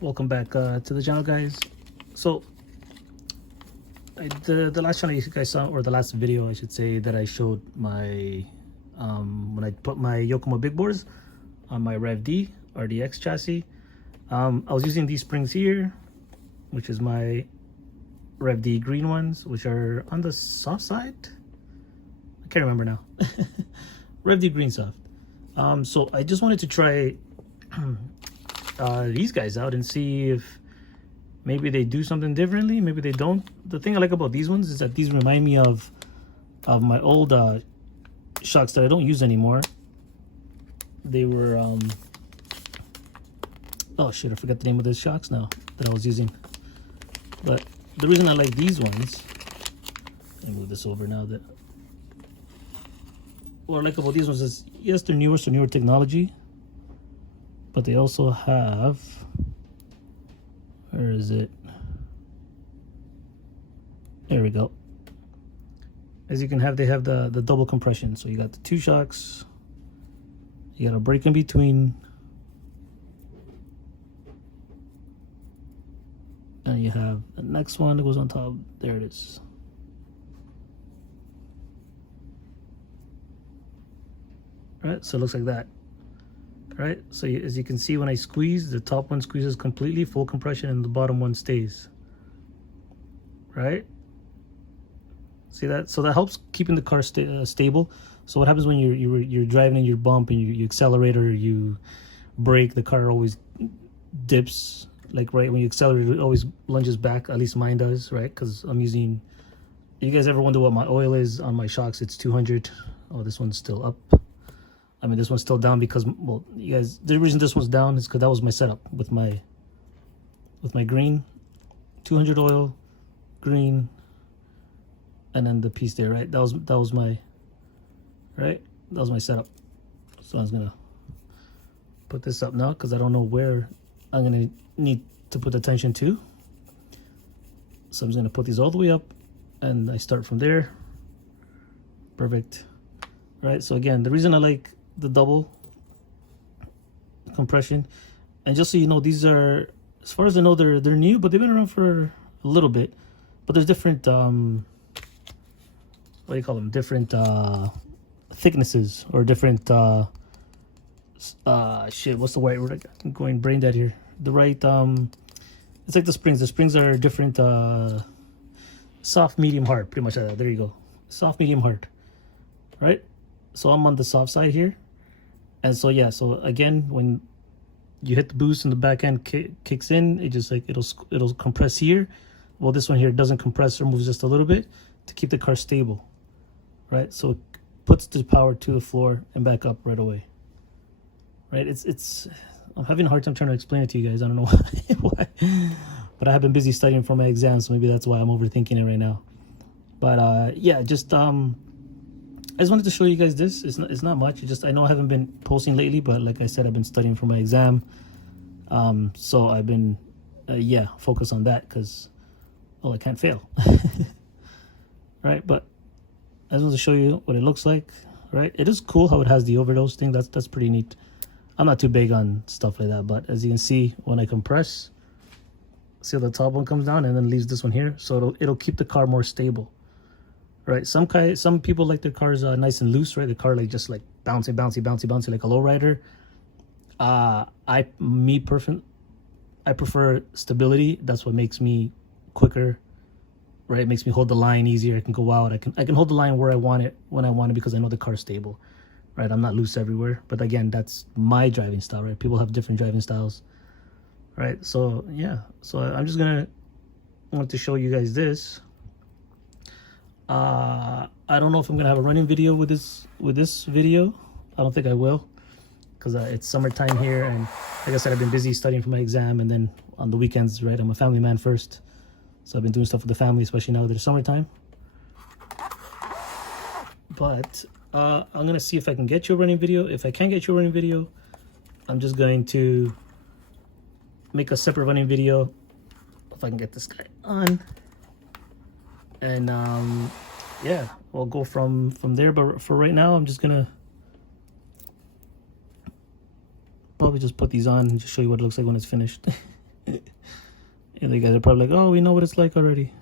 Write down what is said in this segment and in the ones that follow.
Welcome back to the channel, guys. So the last channel you guys saw, or the last video I should say, that I showed my when I put my Yokomo big bores on my Rev D RDX chassis, I was using these springs here, which is my Rev D green ones, which are on the soft side. I can't remember now. Rev D green soft. So I just wanted to try these guys out and see if maybe they do something differently, maybe they don't. The thing I like about these ones is that these remind me of my old shocks that I don't use anymore. They were oh shit, I forgot the name of those shocks now that I was using. But the reason I like these ones, let me move this over now, that what I like about these ones is, yes, they're newer, so newer technology, but they also have, where is it? There we go. As you can have, they have the double compression. So you got the two shocks, you got a break in between, and you have the next one that goes on top. There it is. All right, so it looks like that. All right, so as you can see, when I squeeze, the top one squeezes completely, full compression, and the bottom one stays. Right? See that? So that helps keeping the car stable. So what happens when you're driving and you bump and you accelerate or you brake, the car always dips. Like right when you accelerate, it always lunges back. At least mine does, right? Because I'm using. You guys ever wonder what my oil is on my shocks? It's 200. Oh, this one's still up. I mean, this one's still down because, well, you guys, the reason this one's down is because that was my setup with my green, 200 oil, green, and then the piece there, right? That was my, right? That was my setup. So I was gonna put this up now because I don't know where I'm gonna need to put attention to. So I'm just gonna put these all the way up, and I start from there. Perfect. Right. So again, the reason I like the double compression, and just so you know, these are, as far as I know, they're new, but they've been around for a little bit. But there's different what do you call them, different thicknesses, or different shit, what's the right word? I'm going brain dead here. The right it's like the springs are different, soft, medium, hard, pretty much. There you go, soft, medium, hard, right? So I'm on the soft side here. And so yeah, so again, when you hit the boost and the back end kicks in, it just like it'll compress here. Well, this one here doesn't compress or moves just a little bit to keep the car stable, right? So it puts the power to the floor and back up right away, right? It's I'm having a hard time trying to explain it to you guys. I don't know why, but I have been busy studying for my exams, so maybe that's why I'm overthinking it right now. But yeah, just I just wanted to show you guys this. It's not much. It's just, I know I haven't been posting lately, but like I said, I've been studying for my exam. So I've been, yeah, focused on that because, well, I can't fail. Right? But I just want to show you what it looks like. Right? It is cool how it has the overdose thing. That's pretty neat. I'm not too big on stuff like that, but as you can see, when I compress, see how the top one comes down and then leaves this one here. So it'll keep the car more stable. Right, some people like their cars nice and loose, right? The car like just like bouncy like a lowrider. I prefer stability. That's what makes me quicker, right? It makes me hold the line easier. I can go out. I can hold the line where I want it, when I want it, because I know the car's stable, right? I'm not loose everywhere. But again, that's my driving style, right? People have different driving styles, right? So yeah, so I'm just want to show you guys this. I don't know if I'm gonna have a running video with this video. I don't think I will, because it's summertime here, and like I said, I've been busy studying for my exam, and then on the weekends, right, I'm a family man first, so I've been doing stuff with the family, especially now that it's summertime. But I'm gonna see if I can get you a running video. If I can't get you a running video, I'm just going to make a separate running video if I can get this guy on. And yeah, we'll go from there. But for right now, I'm just gonna probably just put these on and just show you what it looks like when it's finished. And you guys are probably like, oh, we know what it's like already.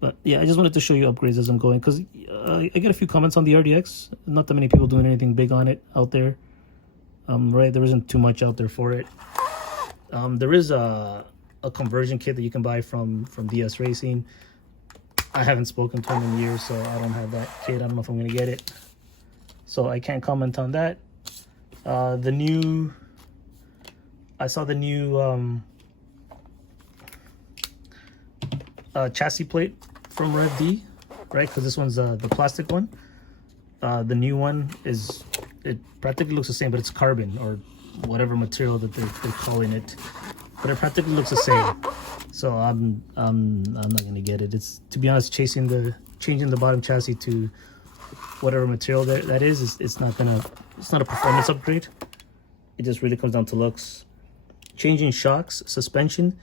But yeah, I just wanted to show you upgrades as I'm going, because I get a few comments on the RDX. Not that many people doing anything big on it out there. Right, there isn't too much out there for it. There is a conversion kit that you can buy from DS Racing. I haven't spoken to him in years, so I don't have that kit. I don't know if I'm gonna get it, so I can't comment on that. I saw the new chassis plate from Rev D, right? Because this one's the plastic one. The new one it practically looks the same, but it's carbon or whatever material that they're calling it. But it practically looks the same. So I'm not gonna get it. It's, to be honest, changing the bottom chassis to whatever material that is. It's not a performance upgrade. It just really comes down to looks. Changing shocks, suspension,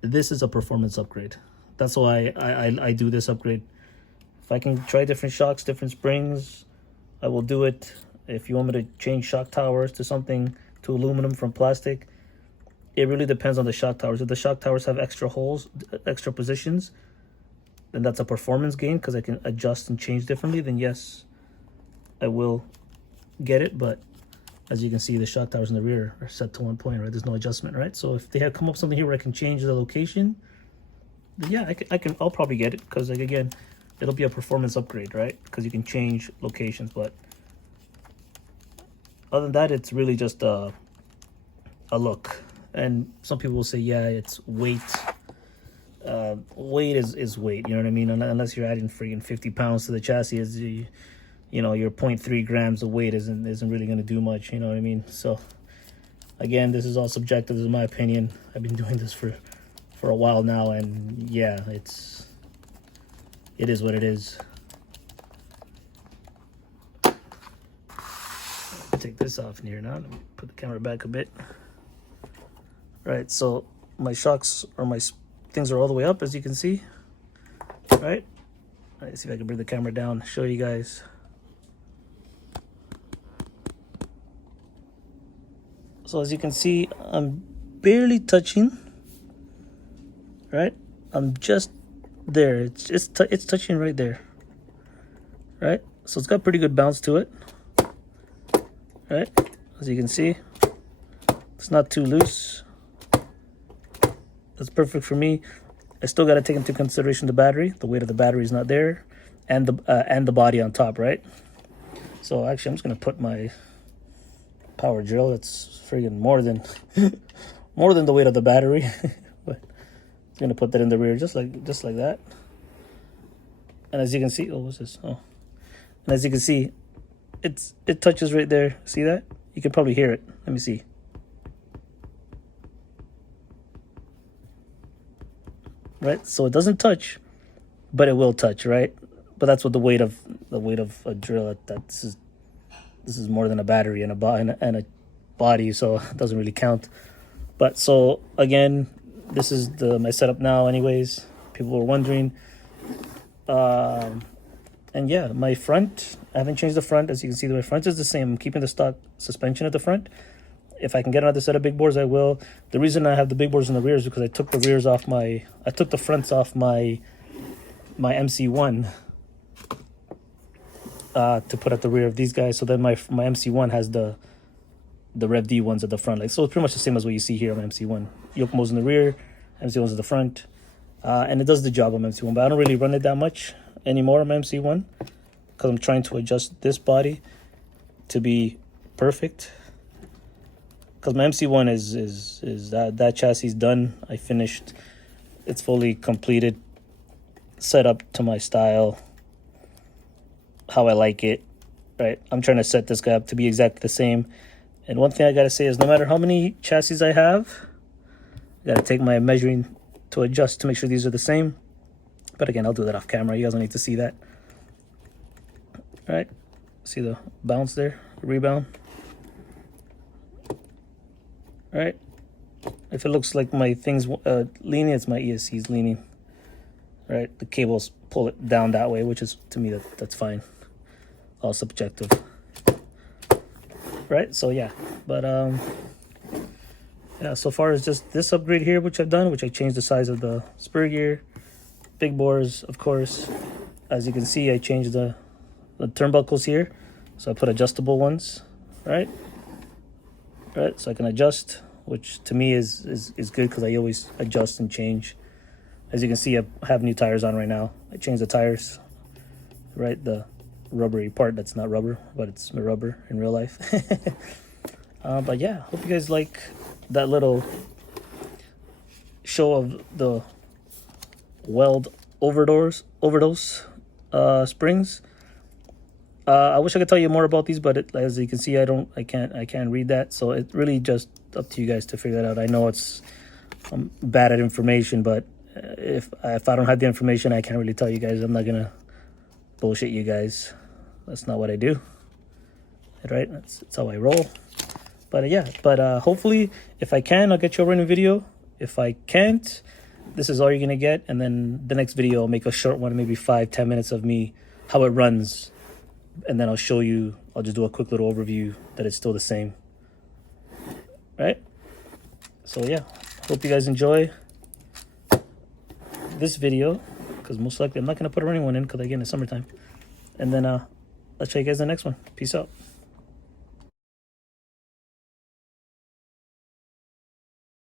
this is a performance upgrade. That's why I do this upgrade. If I can try different shocks, different springs, I will do it. If you want me to change shock towers to aluminum from plastic, it really depends on the shock towers. If the shock towers have extra holes, extra positions, then that's a performance gain because I can adjust and change differently, then yes, I will get it. But as you can see, the shock towers in the rear are set to 1 point, right? There's no adjustment, right? So if they have come up with something here where I can change the location, then yeah, I'll probably get it, because like, again, it'll be a performance upgrade, right? Because you can change locations. But other than that, it's really just a look. And some people will say, yeah, it's weight. Weight is weight, you know what I mean? Unless you're adding freaking 50 pounds to the chassis, you know, your 0.3 grams of weight isn't really going to do much, you know what I mean? So again, this is all subjective. This is my opinion. I've been doing this for a while now, and yeah, it is what it is. Take this off in here now. Let me put the camera back a bit. Right, so my shocks or my things are all the way up, as you can see. Right, let's see if I can bring the camera down, show you guys. So as you can see, I'm barely touching. Right, I'm just there. It's touching right there. Right, so it's got pretty good bounce to it. Right, as you can see, it's not too loose. That's perfect for me. I still got to take into consideration the battery. The weight of the battery is not there, and the body on top, right? So actually, I'm just gonna put my power drill. That's friggin' more than the weight of the battery. But I'm gonna put that in the rear, just like that. And as you can see, oh, what's this? Oh, and as you can see, it touches right there. See that? You can probably hear it. Let me see. Right, so it doesn't touch, but it will touch, right? But that's what the weight of a drill. This is more than a battery and a body, so it doesn't really count. But so again, this is my setup now. Anyways, people were wondering, and yeah, my front, I haven't changed the front. As you can see, my front is the same. I'm keeping the stock suspension at the front. If I can get another set of big bores, I will. The reason I have the big bores in the rear is because I took the fronts off my MC1 to put at the rear of these guys. So then my MC1 has the Rev D ones at the front. Like, so it's pretty much the same as what you see here on my MC1. Yokomo's in the rear, MC1's at the front, and it does the job on my MC1. But I don't really run it that much anymore on my MC1 because I'm trying to adjust this body to be perfect. Because my MC1 is that chassis is done. I finished. It's fully completed, set up to my style, how I like it. Right, I'm trying to set this guy up to be exactly the same. And one thing I gotta say is, no matter how many chassis I have, I gotta take my measuring to adjust to make sure these are the same. But again, I'll do that off camera. You guys don't need to see that. All right, see the bounce there, the rebound. Right, if it looks like my thing's leaning, it's my ESC's leaning. Right, the cables pull it down that way, which is, to me, that's fine. All subjective. Right, so yeah, but yeah, so far it's just this upgrade here, which I've done, which I changed the size of the spur gear. Big bores, of course. As you can see, I changed the turnbuckles here. So I put adjustable ones, right? Right, so I can adjust, which to me is good because I always adjust and change. As you can see, I have new tires on right now. I changed the tires, right? The rubbery part that's not rubber, but it's rubber in real life. But yeah, hope you guys like that little show of the Weld Overdose Springs. I wish I could tell you more about these, but as you can see, I can't read that. So it really just up to you guys to figure that out. I know I'm bad at information, but if I don't have the information, I can't really tell you guys. I'm not gonna bullshit you guys. That's not what I do. Right? That's how I roll. But yeah, hopefully, if I can, I'll get you a running video. If I can't, this is all you're gonna get, and then the next video I'll make a short one, maybe 5-10 minutes of me how it runs, and then I'll show you. I'll just do a quick little overview that it's still the same. Right? So yeah, hope you guys enjoy this video, because most likely I'm not gonna put a running one in because again it's summertime. And then I'll show you guys in the next one. Peace out.